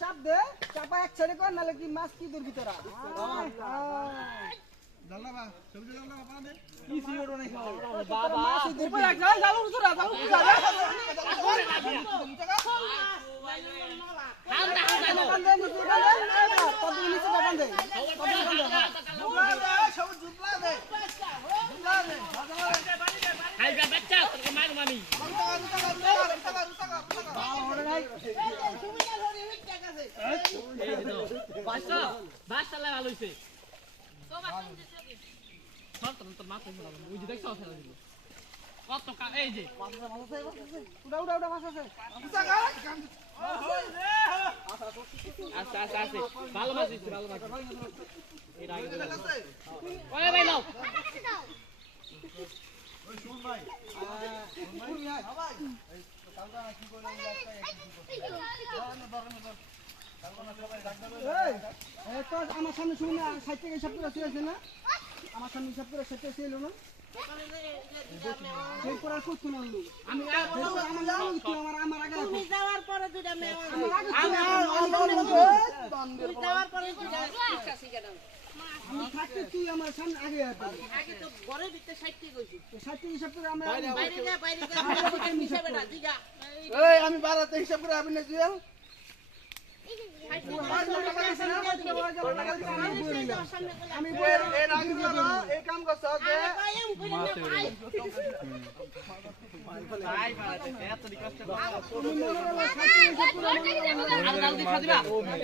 চাপ দে চাপা এক ছেড়ে কর নালে কি মাছ কি দূর ভিতরা ডালনাবা সবজি ডালনাবা পান দে কি সিওড়ো নাই খাও বাবা মাছ দূর ভিতরা যাও যাও উতরা যাও উতরা ভালো মাছ দিচ্ছে ভালো মাছ এটা আগে ওই ভাই নাও ওই শুন ভাই ভাই এই কালকা কি কইলো এই তো আমার সামনে শুনে 60 টাকা হিসাব করে ছিল না আমার সামনে হিসাব করে 60 ছিল না এই করার কত না আমি আমার আগে তুমি যাওয়ার পরে দুইটা মেয়ে আমি যাওয়ার পরে দুইটা ইচ্ছা শিখে আমি থাকতে তুই আমার সামনে আগে আগে তো ঘরের ভিতরে 60 টাকা কইছি 60 টাকা হিসাব করে আমরা বাইরে যা হিসাবে না দিগা এই আমি বারাতে হিসাব করে আমি না জুয়েল আমি এর আগে এই কাম করছ যে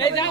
এই যাও